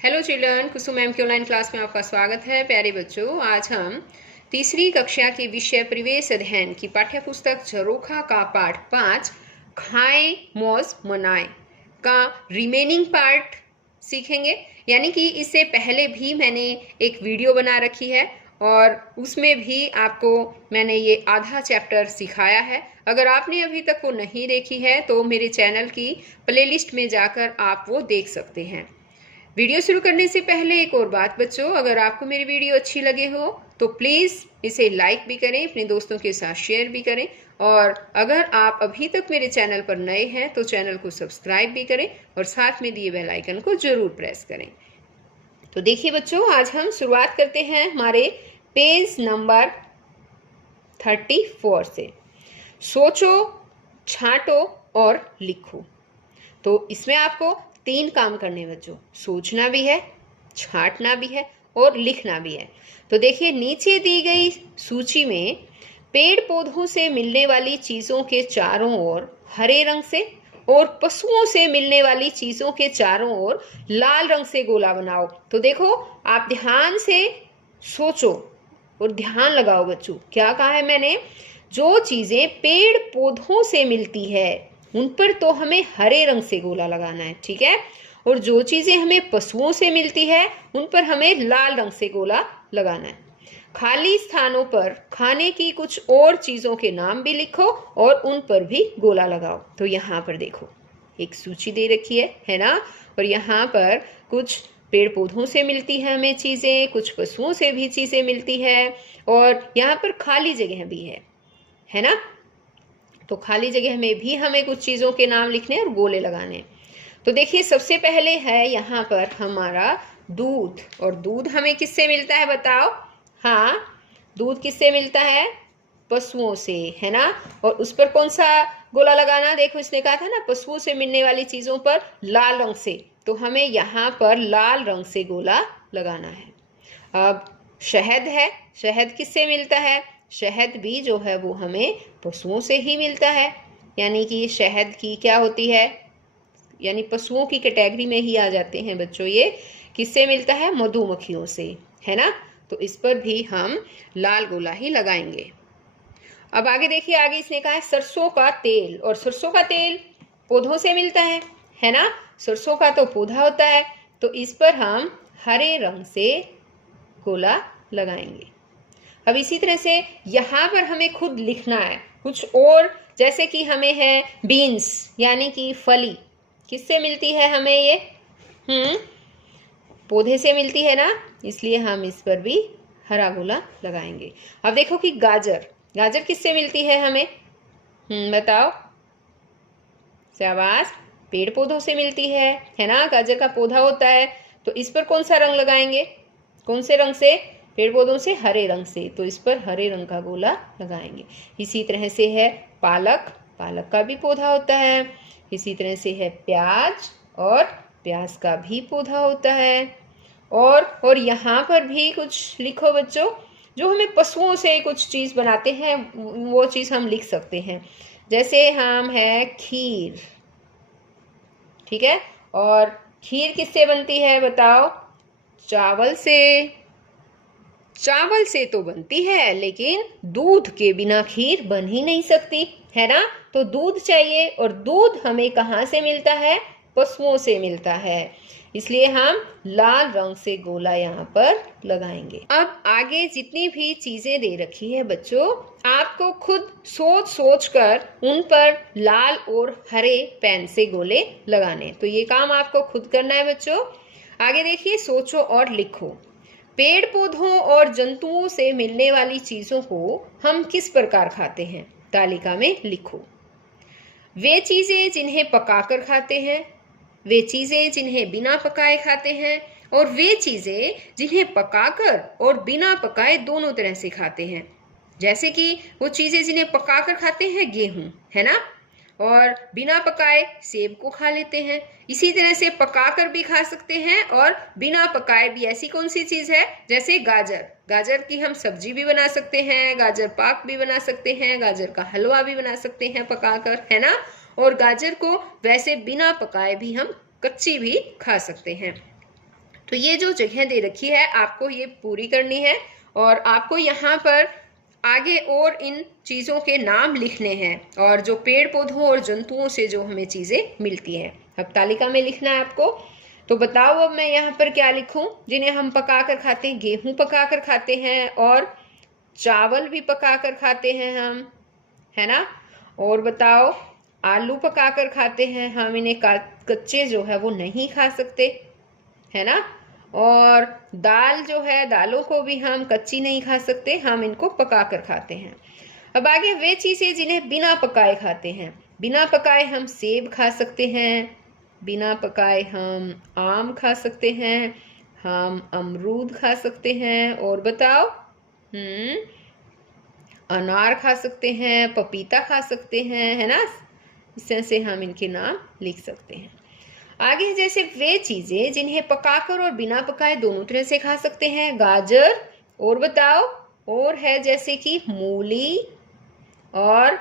Hello children, कुसुम ma'am की online class में आपका स्वागत है। प्यारे बच्चों, आज हम तीसरी कक्षा के विषय परिवेश अध्ययन की पाठ्य पुस्तक झरोखा का पाठ 5 खाएं मौज मनाएं का रिमेनिंग पार्ट सीखेंगे। यानी कि इससे पहले भी मैंने एक वीडियो बना रखी है और उसमें भी आपको मैंने ये आधा चैप्टर सिखाया है। अगर आपने अभी तक वो नहीं देखी है तो मेरे चैनल की प्लेलिस्ट में जाकर आप वो देख सकते हैं। वीडियो शुरू करने से पहले एक और बात बच्चों, अगर आपको मेरी वीडियो अच्छी लगे हो तो प्लीज़ इसे लाइक भी करें, अपने दोस्तों के साथ शेयर भी करें और अगर आप अभी तक मेरे चैनल पर नए हैं तो चैनल को सब्सक्राइब भी करें और साथ में दिए बेल आइकन को जरूर प्रेस करें। तो देखिए बच्चों, आज हम शुरुआत करते हैं हमारे पेज नंबर 34 से। सोचो, छांटो और लिखो। तो इसमें आपको 3 काम करने बच्चों, सोचना भी है, छांटना भी है और लिखना भी है। तो देखिए, नीचे दी गई सूची में पेड़ पौधों से मिलने वाली चीजों के चारों ओर हरे रंग से और पशुओं से मिलने वाली चीजों के चारों ओर लाल रंग से गोला बनाओ। तो देखो, आप ध्यान से सोचो और ध्यान लगाओ बच्चों। क्या कहा है मैंने? जो चीजें पेड़ पौधों से मिलती है उन पर तो हमें हरे रंग से गोला लगाना है, ठीक है। और जो चीजें हमें पशुओं से मिलती है उन पर हमें लाल रंग से गोला लगाना है। खाली स्थानों पर खाने की कुछ और चीजों के नाम भी लिखो और उन पर भी गोला लगाओ। तो यहाँ पर देखो, एक सूची दे रखी है ना। और यहाँ पर कुछ पेड़ पौधों से मिलती है हमें चीजें, कुछ पशुओं से भी चीजें मिलती है और यहाँ पर खाली जगह भी है ना। तो खाली जगह में भी हमें कुछ चीजों के नाम लिखने और गोले लगाने। तो देखिए, सबसे पहले है यहाँ पर हमारा दूध। और दूध हमें किससे मिलता है बताओ? हाँ, दूध किससे मिलता है? पशुओं से, है ना। और उस पर कौन सा गोला लगाना? देखो, इसने कहा था ना पशुओं से मिलने वाली चीजों पर लाल रंग से, तो हमें यहाँ पर लाल रंग से गोला लगाना है। अब शहद है, शहद किससे मिलता है? शहद भी जो है वो हमें पशुओं से ही मिलता है। यानी कि शहद की क्या होती है, यानी पशुओं की कैटेगरी में ही आ जाते हैं बच्चों। ये किससे मिलता है? मधुमक्खियों से, है ना। तो इस पर भी हम लाल गोला ही लगाएंगे। अब आगे देखिए, आगे इसने कहा है सरसों का तेल। और सरसों का तेल पौधों से मिलता है ना। सरसों का तो पौधा होता है, तो इस पर हम हरे रंग से गोला लगाएंगे। अब इसी तरह से यहाँ पर हमें खुद लिखना है कुछ और, जैसे कि हमें है बीन्स यानी कि फली। किससे मिलती है हमें ये? पौधे से मिलती है ना, इसलिए हम इस पर भी हरा गोला लगाएंगे। अब देखो कि गाजर, गाजर किससे मिलती है हमें? बताओ। शाबाश, पेड़ पौधों से मिलती है ना। गाजर का पौधा होता है, तो इस पर कौन सा रंग लगाएंगे? कौन से रंग से? पेड़ पौधों से हरे रंग से, तो इस पर हरे रंग का गोला लगाएंगे। इसी तरह से है पालक, पालक का भी पौधा होता है। इसी तरह से है प्याज, और प्याज का भी पौधा होता है। और यहाँ पर भी कुछ लिखो बच्चों, जो हमें पशुओं से कुछ चीज बनाते हैं वो चीज हम लिख सकते हैं। जैसे हम है खीर, ठीक है। और खीर किससे बनती है बताओ? चावल से। चावल से तो बनती है, लेकिन दूध के बिना खीर बन ही नहीं सकती, है ना। तो दूध चाहिए, और दूध हमें कहाँ से मिलता है? पशुओं से मिलता है, इसलिए हम लाल रंग से गोला यहाँ पर लगाएंगे। अब आगे जितनी भी चीजें दे रखी है बच्चों, आपको खुद सोच सोच कर उन पर लाल और हरे पेन से गोले लगाने। तो ये काम आपको खुद करना है बच्चों। आगे देखिए, सोचो और लिखो। पेड़ पौधों और जंतुओं से मिलने वाली चीजों को हम किस प्रकार खाते हैं? तालिका में लिखो। वे चीजें जिन्हें पकाकर खाते हैं, वे चीजें जिन्हें बिना पकाए खाते हैं, और वे चीजें जिन्हें पकाकर और बिना पकाए दोनों तरह से खाते हैं। जैसे कि वो चीजें जिन्हें पकाकर खाते हैं गेहूं, है ना, और बिना पकाए सेब को खा लेते हैं। इसी तरह से पकाकर भी खा सकते हैं और बिना पकाए भी। ऐसी कौन सी चीज है? जैसे गाजर, गाजर की हम सब्जी भी बना सकते हैं, गाजर पाक भी बना सकते हैं, गाजर का हलवा भी बना सकते हैं पकाकर, है ना। और गाजर को वैसे बिना पकाए भी हम कच्ची भी खा सकते हैं। तो ये जो जगह दे रखी है आपको ये पूरी करनी है और आपको यहाँ पर आगे और इन चीज़ों के नाम लिखने हैं और जो पेड़ पौधों और जंतुओं से जो हमें चीज़ें मिलती हैं। अब तालिका में लिखना है आपको। तो बताओ अब मैं यहाँ पर क्या लिखूं? जिन्हें हम पका कर खाते हैं, गेहूं पका कर खाते हैं और चावल भी पका कर खाते हैं हम, है ना। और बताओ आलू पका कर खाते हैं हम, इन्हें कच्चे जो है वो नहीं खा सकते, है ना। और दाल जो है, दालों को भी हम कच्ची नहीं खा सकते, हम इनको पका कर खाते हैं। अब आगे वे चीज़ें जिन्हें बिना पकाए खाते हैं। बिना पकाए हम सेब खा सकते हैं, बिना पकाए हम आम खा सकते हैं, हम अमरूद खा सकते हैं, और बताओ अनार खा सकते हैं, पपीता खा सकते हैं, है ना। इस तरह से हम इनके नाम लिख सकते हैं। आगे जैसे वे चीजें जिन्हें पकाकर और बिना पकाए दोनों तरह से खा सकते हैं। गाजर, और बताओ, और है जैसे कि मूली और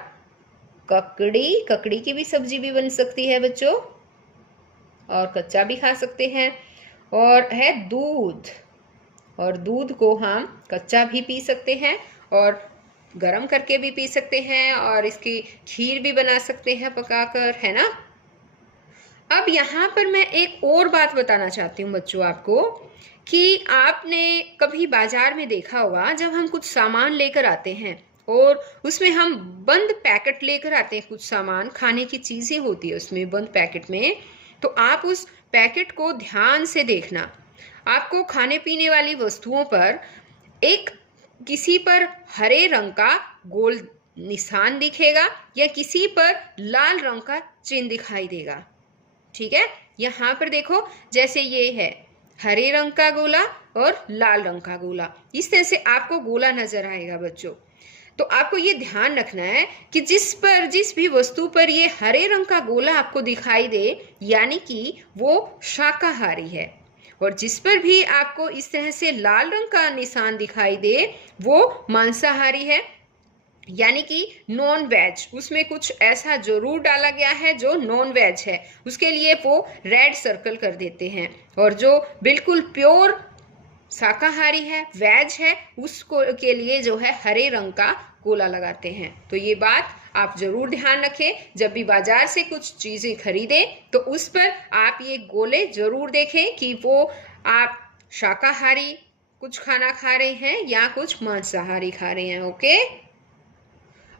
ककड़ी। ककड़ी की भी सब्जी भी बन सकती है बच्चों, और कच्चा भी खा सकते हैं। और है दूध, और दूध को हम कच्चा भी पी सकते हैं और गरम करके भी पी सकते हैं, और इसकी खीर भी बना सकते हैं पकाकर, है ना। अब यहाँ पर मैं एक और बात बताना चाहती हूँ बच्चों आपको, कि आपने कभी बाजार में देखा होगा जब हम कुछ सामान लेकर आते हैं और उसमें हम बंद पैकेट लेकर आते हैं, कुछ सामान खाने की चीज़ें होती है उसमें बंद पैकेट में, तो आप उस पैकेट को ध्यान से देखना। आपको खाने पीने वाली वस्तुओं पर एक किसी पर हरे रंग का गोल निशान दिखेगा या किसी पर लाल रंग का चिन्ह दिखाई देगा, ठीक है। यहाँ पर देखो, जैसे ये है हरे रंग का गोला और लाल रंग का गोला, इस तरह से आपको गोला नजर आएगा बच्चों। तो आपको ये ध्यान रखना है कि जिस भी वस्तु पर ये हरे रंग का गोला आपको दिखाई दे, यानी कि वो शाकाहारी है, और जिस पर भी आपको इस तरह से लाल रंग का निशान दिखाई दे वो मांसाहारी है, यानी कि नॉन वेज। उसमें कुछ ऐसा जरूर डाला गया है जो नॉन वेज है, उसके लिए वो रेड सर्कल कर देते हैं। और जो बिल्कुल प्योर शाकाहारी है, वेज है, उसको के लिए जो है हरे रंग का गोला लगाते हैं। तो ये बात आप जरूर ध्यान रखें, जब भी बाजार से कुछ चीजें खरीदें तो उस पर आप ये गोले जरूर देखें कि वो आप शाकाहारी कुछ खाना खा रहे हैं या कुछ मांसाहारी खा रहे हैं। ओके,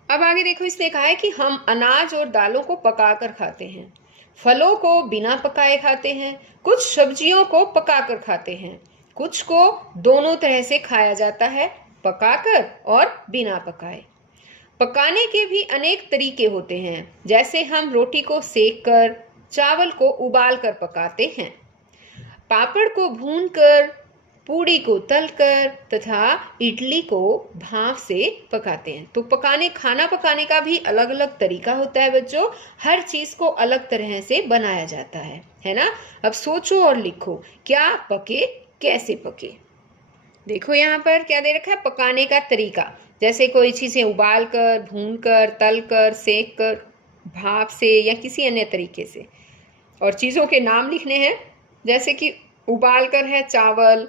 अब आगे देखो, इसने कहा है कि हम अनाज और दालों को पकाकर खाते हैं, फलों को बिना पकाए खाते हैं, कुछ सब्जियों को पकाकर खाते हैं, कुछ को दोनों तरह से खाया जाता है, पकाकर और बिना पकाए। पकाने के भी अनेक तरीके होते हैं, जैसे हम रोटी को सेककर, चावल को उबालकर पकाते हैं, पापड़ को भूनकर, पूड़ी को तलकर तथा इडली को भाप से पकाते हैं। तो खाना पकाने का भी अलग अलग तरीका होता है बच्चों, हर चीज को अलग तरह से बनाया जाता है ना। अब सोचो और लिखो, क्या पके, कैसे पके। देखो यहाँ पर क्या दे रखा है, पकाने का तरीका, जैसे कोई चीजें उबाल कर, भून कर, तल कर, सेक कर, भाप से या किसी अन्य तरीके से। और चीजों के नाम लिखने हैं, जैसे कि उबाल कर है चावल,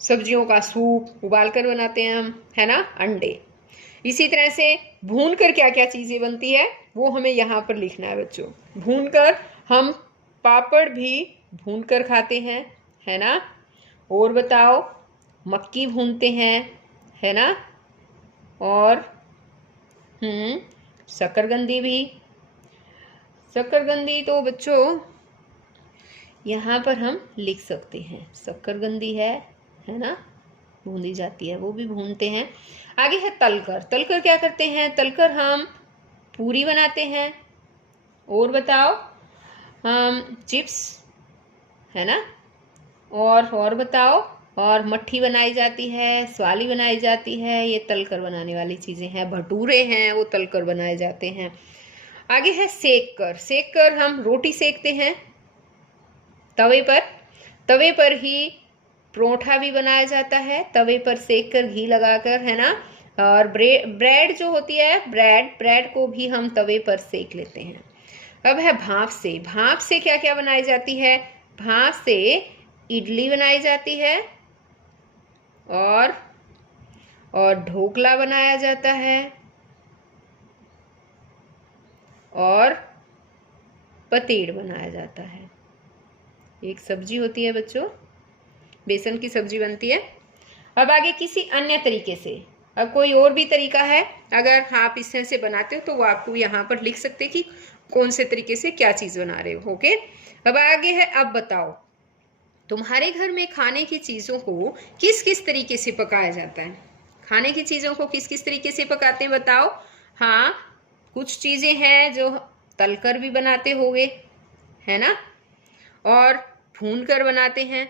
सब्जियों का सूप उबाल कर बनाते हैं हम, है ना, अंडे। इसी तरह से भून कर क्या क्या चीजें बनती है वो हमें यहाँ पर लिखना है बच्चों। भून कर हम पापड़ भी भून कर खाते हैं, है ना। और बताओ, मक्की भूनते हैं, है ना। और शकरकंदी भी। शकरकंदी तो बच्चों यहाँ पर हम लिख सकते हैं, शकरकंदी है ना, भूनी जाती है, वो भी भूनते हैं। आगे है तलकर। तलकर क्या करते हैं, तलकर हम पूरी बनाते हैं। और बताओ, हम चिप्स, है ना। और बताओ, और मट्ठी बनाई जाती है, स्वाली बनाई जाती है, ये तलकर बनाने वाली चीजें हैं। भटूरे हैं, वो तलकर बनाए जाते हैं। आगे है सेक कर। सेक कर हम रोटी सेकते हैं तवे पर। तवे पर ही परोठा भी बनाया जाता है, तवे पर सेक कर घी लगाकर, है ना। और ब्रेड जो होती है, ब्रेड को भी हम तवे पर सेक लेते हैं। अब है भाप से। भाप से क्या क्या बनाई जाती है, भाप से इडली बनाई जाती है और ढोकला बनाया जाता है और पतेड़ बनाया जाता है। एक सब्जी होती है बच्चों, बेसन की सब्जी बनती है। अब आगे किसी अन्य तरीके से, अब कोई और भी तरीका है, अगर आप इस तरह से बनाते हो तो वो आपको यहाँ पर लिख सकते हैं कि कौन से तरीके से क्या चीज़ बना रहे हो। ओके, अब आगे है, अब बताओ तुम्हारे घर में खाने की चीज़ों को किस किस तरीके से पकाया जाता है। खाने की चीज़ों को किस किस तरीके से पकाते हैं बताओ। हाँ, कुछ चीज़ें हैं जो तलकर भी बनाते होंगे, है ना, और भून कर बनाते हैं।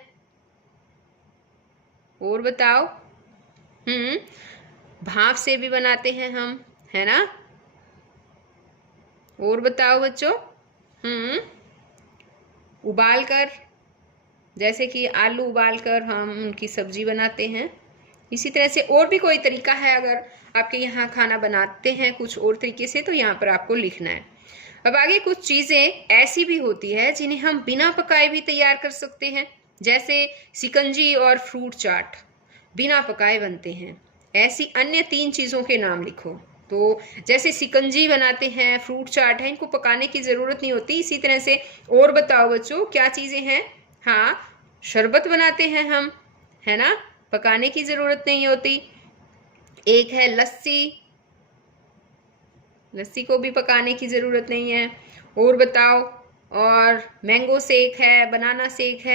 और बताओ। भाप से भी बनाते हैं हम, है ना। और बताओ बच्चों। उबाल कर, जैसे कि आलू उबाल कर हम उनकी सब्जी बनाते हैं। इसी तरह से और भी कोई तरीका है, अगर आपके यहाँ खाना बनाते हैं कुछ और तरीके से तो यहाँ पर आपको लिखना है। अब आगे कुछ चीज़ें ऐसी भी होती है जिन्हें हम बिना पकाए भी तैयार कर सकते हैं, जैसे शिकंजी और फ्रूट चाट बिना पकाए बनते हैं। ऐसी अन्य 3 चीज़ों के नाम लिखो। तो जैसे शिकंजी बनाते हैं, फ्रूट चाट है, इनको पकाने की ज़रूरत नहीं होती। इसी तरह से और बताओ बच्चों क्या चीज़ें हैं। हाँ, शरबत बनाते हैं हम, है ना, पकाने की ज़रूरत नहीं होती। एक है लस्सी, लस्सी को भी पकाने की ज़रूरत नहीं है। और बताओ। और मैंगो शेक है, बनाना शेक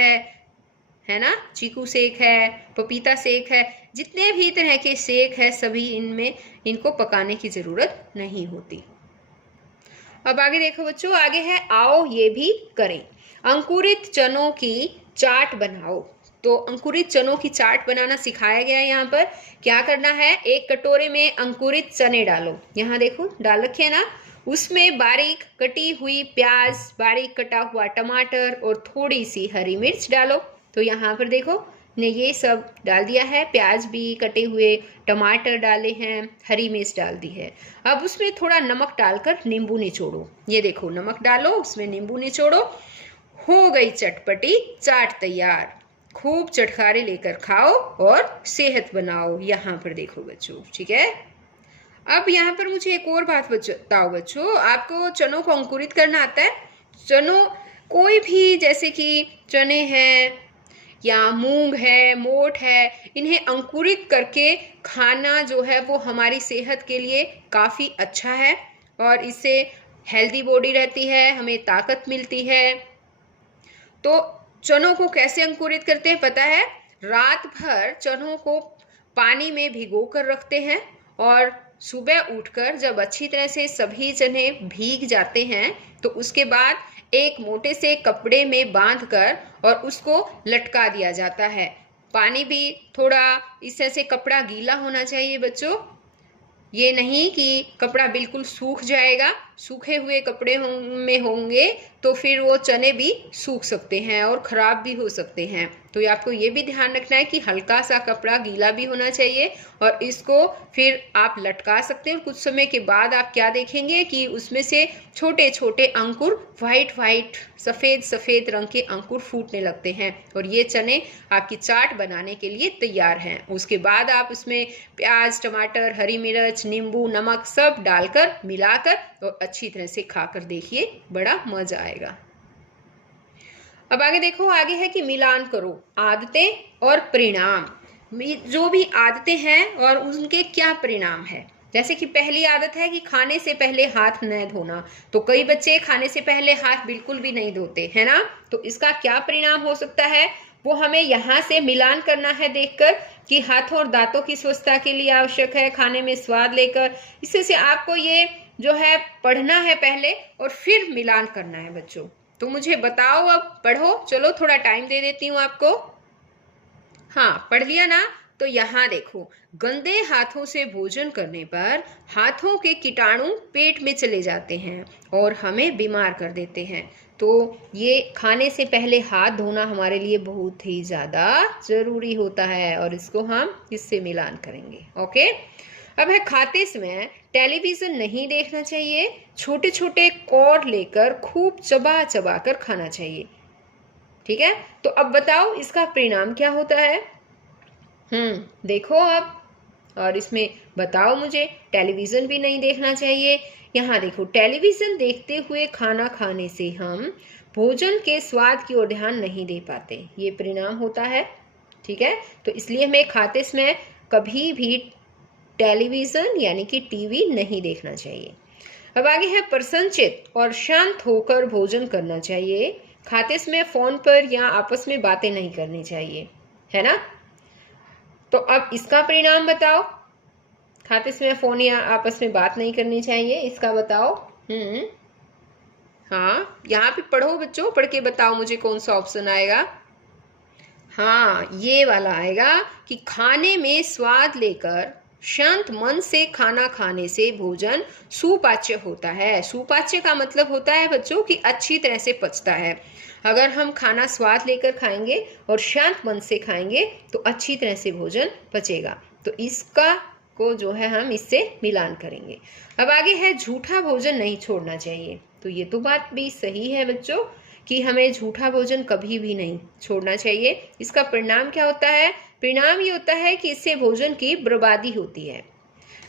है ना, चीकू शेक है, पपीता शेक है, जितने भी तरह के शेक है सभी इनमें इनको पकाने की ज़रूरत नहीं होती। अब आगे देखो बच्चों, आगे है आओ ये भी करें। अंकुरित चनों की चाट बनाओ। तो अंकुरित चनों की चाट बनाना सिखाया गया है। यहाँ पर क्या करना है, एक कटोरे में अंकुरित चने डालो, यहाँ देखो डाल रखे ना, उसमें बारीक कटी हुई प्याज, बारीक कटा हुआ टमाटर और थोड़ी सी हरी मिर्च डालो। तो यहाँ पर देखो ने ये सब डाल दिया है, प्याज भी कटे हुए, टमाटर डाले हैं, हरी मिर्च डाल दी है। अब उसमें थोड़ा नमक डालकर नींबू निचोड़ो। ये देखो नमक डालो, उसमें नींबू निचोड़ो, हो गई चटपटी चाट तैयार। खूब चटखारे लेकर खाओ और सेहत बनाओ। यहाँ पर देखो बच्चों, ठीक है। अब यहाँ पर मुझे एक और बात बताओ बच्चों, आपको चनों को अंकुरित करना आता है। चनों कोई भी, जैसे कि चने हैं या मूंग है, मोठ है, इन्हें अंकुरित करके खाना जो है वो हमारी सेहत के लिए काफ़ी अच्छा है और इससे हेल्दी बॉडी रहती है, हमें ताकत मिलती है। तो चनों को कैसे अंकुरित करते हैं पता है, रात भर चनों को पानी में भिगो कर रखते हैं और सुबह उठकर जब अच्छी तरह से सभी चने भीग जाते हैं तो उसके बाद एक मोटे से कपड़े में बांधकर और उसको लटका दिया जाता है। पानी भी थोड़ा इस तरह से कपड़ा गीला होना चाहिए बच्चों, ये नहीं कि कपड़ा बिल्कुल सूख जाएगा। सूखे हुए कपड़े में होंगे तो फिर वो चने भी सूख सकते हैं और ख़राब भी हो सकते हैं। तो आपको ये भी ध्यान रखना है कि हल्का सा कपड़ा गीला भी होना चाहिए और इसको फिर आप लटका सकते हैं। कुछ समय के बाद आप क्या देखेंगे कि उसमें से छोटे छोटे अंकुर, वाइट सफ़ेद सफ़ेद रंग के अंकुर फूटने लगते हैं और ये चने आपकी चाट बनाने के लिए तैयार हैं। उसके बाद आप उसमें प्याज, टमाटर, हरी मिर्च, नींबू, नमक सब डालकर मिलाकर और अच्छी तरह से खाकर देखिए, बड़ा मजा आएगा। अब आगे देखो, आगे है कि मिलान करो आदतें और परिणाम। जो भी आदतें हैं और उनके क्या परिणाम है। जैसे कि पहली आदत है कि खाने से पहले हाथ न धोना। तो कई बच्चे खाने से पहले हाथ बिल्कुल भी नहीं धोते, है ना। तो इसका क्या परिणाम हो सकता है वो हमें यहाँ से मिलान करना है देखकर कि हाथों और दांतों की स्वच्छता के लिए आवश्यक है, खाने में स्वाद लेकर। इससे से आपको ये जो है पढ़ना है पहले और फिर मिलान करना है बच्चों। तो मुझे बताओ, अब पढ़ो, चलो थोड़ा टाइम दे देती हूँ आपको। हाँ, पढ़ लिया ना। तो यहाँ देखो, गंदे हाथों से भोजन करने पर हाथों के कीटाणु पेट में चले जाते हैं और हमें बीमार कर देते हैं। तो ये खाने से पहले हाथ धोना हमारे लिए बहुत ही ज़्यादा ज़रूरी होता है और इसको हम इससे मिलान करेंगे। ओके। अब है खाते समय टेलीविज़न नहीं देखना चाहिए। छोटे छोटे कौर लेकर खूब चबा चबा कर खाना चाहिए, ठीक है। तो अब बताओ इसका परिणाम क्या होता है। देखो आप, और इसमें बताओ मुझे, टेलीविजन भी नहीं देखना चाहिए। यहाँ देखो, टेलीविजन देखते हुए खाना खाने से हम भोजन के स्वाद की ओर ध्यान नहीं दे पाते, ये परिणाम होता है। ठीक है, तो इसलिए हमें खाते समय कभी भी टेलीविजन यानी कि टीवी नहीं देखना चाहिए। अब आगे है, प्रसन्नचित्त और शांत होकर भोजन करना चाहिए। खाते समय फोन पर या आपस में बातें नहीं करनी चाहिए, है ना। तो अब इसका परिणाम बताओ। खाते समय फोन या आपस में बात नहीं करनी चाहिए, इसका बताओ। हाँ, यहाँ पे पढ़ो बच्चों, पढ़ के बताओ मुझे कौन सा ऑप्शन आएगा। हाँ, ये वाला आएगा कि खाने में स्वाद लेकर शांत मन से खाना खाने से भोजन सुपाच्य होता है। सुपाच्य का मतलब होता है बच्चों कि अच्छी तरह से पचता है। अगर हम खाना स्वाद लेकर खाएंगे और शांत मन से खाएंगे तो अच्छी तरह से भोजन पचेगा। तो इसका को जो है हम इससे मिलान करेंगे। अब आगे है, झूठा भोजन नहीं छोड़ना चाहिए। तो ये तो बात भी सही है बच्चों कि हमें झूठा भोजन कभी भी नहीं छोड़ना चाहिए। इसका परिणाम क्या होता है? परिणाम ये होता है कि इससे भोजन की बर्बादी होती है।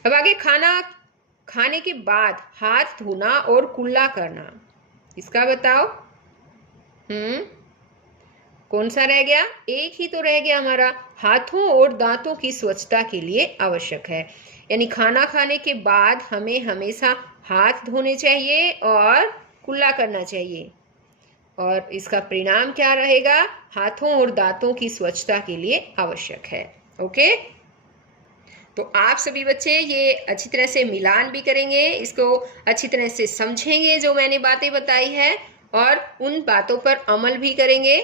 अब आगे, खाना खाने के बाद हाथ धोना और कुल्ला करना, इसका बताओ। कौन सा रह गया? एक ही तो रह गया हमारा, हाथों और दांतों की स्वच्छता के लिए आवश्यक है। यानी खाना खाने के बाद हमें हमेशा हाथ धोने चाहिए और कुल्ला करना चाहिए। और इसका परिणाम क्या रहेगा? हाथों और दांतों की स्वच्छता के लिए आवश्यक है। ओके, तो आप सभी बच्चे ये अच्छी तरह से मिलान भी करेंगे, इसको अच्छी तरह से समझेंगे जो मैंने बातें बताई है, और उन बातों पर अमल भी करेंगे।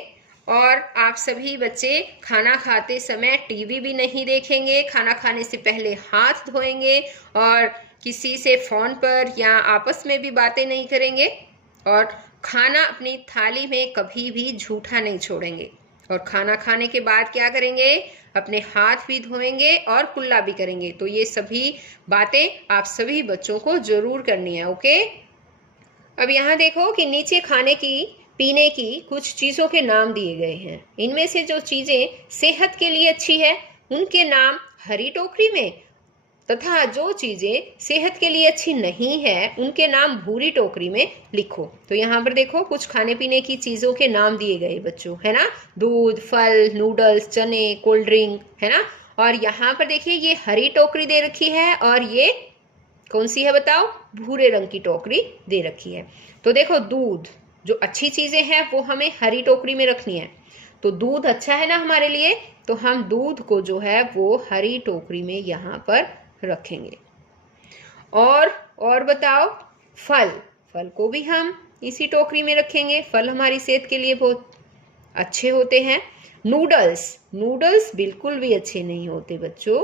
और आप सभी बच्चे खाना खाते समय टीवी भी नहीं देखेंगे, खाना खाने से पहले हाथ धोएंगे, और किसी से फोन पर या आपस में भी बातें नहीं करेंगे, और खाना अपनी थाली में कभी भी झूठा नहीं छोड़ेंगे। और खाना खाने के बाद क्या करेंगे? अपने हाथ भी धोएंगे और कुल्ला भी करेंगे। तो ये सभी बातें आप सभी बच्चों को जरूर करनी है। ओके, अब यहाँ देखो कि नीचे खाने की पीने की कुछ चीज़ों के नाम दिए गए हैं। इनमें से जो चीज़ें सेहत के लिए अच्छी है उनके नाम हरी टोकरी में, तथा जो चीज़ें सेहत के लिए अच्छी नहीं है उनके नाम भूरी टोकरी में लिखो। तो यहाँ पर देखो कुछ खाने पीने की चीज़ों के नाम दिए गए बच्चों, है ना। दूध, फल, नूडल्स, चने, कोल्ड ड्रिंक, है ना। और यहाँ पर देखिए ये हरी टोकरी दे रखी है, और ये कौन सी है बताओ? भूरे रंग की टोकरी दे रखी है। तो देखो, दूध, जो अच्छी चीज़ें हैं वो हमें हरी टोकरी में रखनी है। तो दूध अच्छा है ना हमारे लिए, तो हम दूध को जो है वो हरी टोकरी में यहाँ पर रखेंगे। और बताओ, फल, फल को भी हम इसी टोकरी में रखेंगे। फल हमारी सेहत के लिए बहुत अच्छे होते हैं। नूडल्स, नूडल्स बिल्कुल भी अच्छे नहीं होते बच्चों।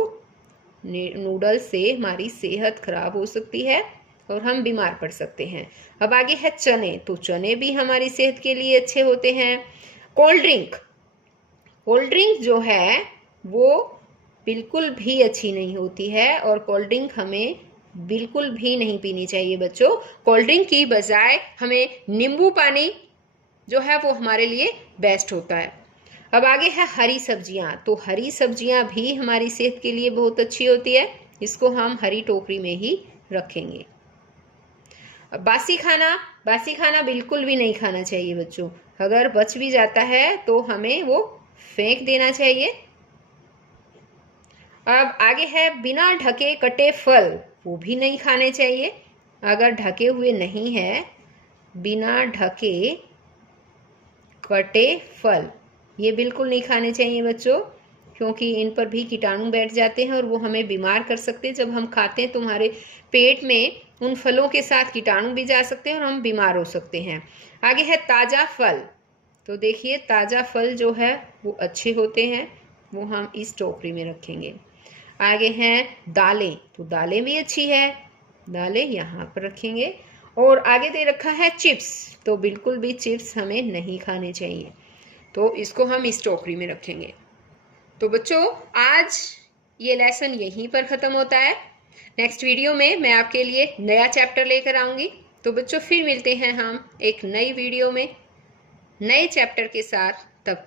नूडल्स से हमारी सेहत खराब हो सकती है और हम बीमार पड़ सकते हैं। अब आगे है चने, तो चने भी हमारी सेहत के लिए अच्छे होते हैं। कोल्ड ड्रिंक, कोल्ड ड्रिंक जो है वो बिल्कुल भी अच्छी नहीं होती है, और कोल्ड ड्रिंक हमें बिल्कुल भी नहीं पीनी चाहिए बच्चों। कोल्ड ड्रिंक की बजाय हमें नींबू पानी जो है वो हमारे लिए बेस्ट होता है। अब आगे है हरी सब्जियां, तो हरी सब्जियां भी हमारी सेहत के लिए बहुत अच्छी होती है, इसको हम हरी टोकरी में ही रखेंगे। अब बासी खाना, बासी खाना बिल्कुल भी नहीं खाना चाहिए बच्चों। अगर बच भी जाता है तो हमें वो फेंक देना चाहिए। अब आगे है बिना ढके कटे फल, वो भी नहीं खाने चाहिए। अगर ढके हुए नहीं है, बिना ढके कटे फल ये बिल्कुल नहीं खाने चाहिए बच्चों, क्योंकि इन पर भी कीटाणु बैठ जाते हैं और वो हमें बीमार कर सकते हैं। जब हम खाते हैं तो हमारे पेट में उन फलों के साथ कीटाणु भी जा सकते हैं और हम बीमार हो सकते हैं। आगे है ताज़ा फल, तो देखिए ताज़ा फल जो है वो अच्छे होते हैं, वो हम इस टोकरी में रखेंगे। आगे हैं दालें, तो दालें भी अच्छी है, दालें यहाँ पर रखेंगे। और आगे दे रखा है चिप्स, तो बिल्कुल भी चिप्स हमें नहीं खाने चाहिए, तो इसको हम इस टोकरी में रखेंगे। तो बच्चों आज ये लेसन यहीं पर ख़त्म होता है। नेक्स्ट वीडियो में मैं आपके लिए नया चैप्टर लेकर आऊँगी। तो बच्चों फिर मिलते हैं हम एक नई वीडियो में नए चैप्टर के साथ। तब तक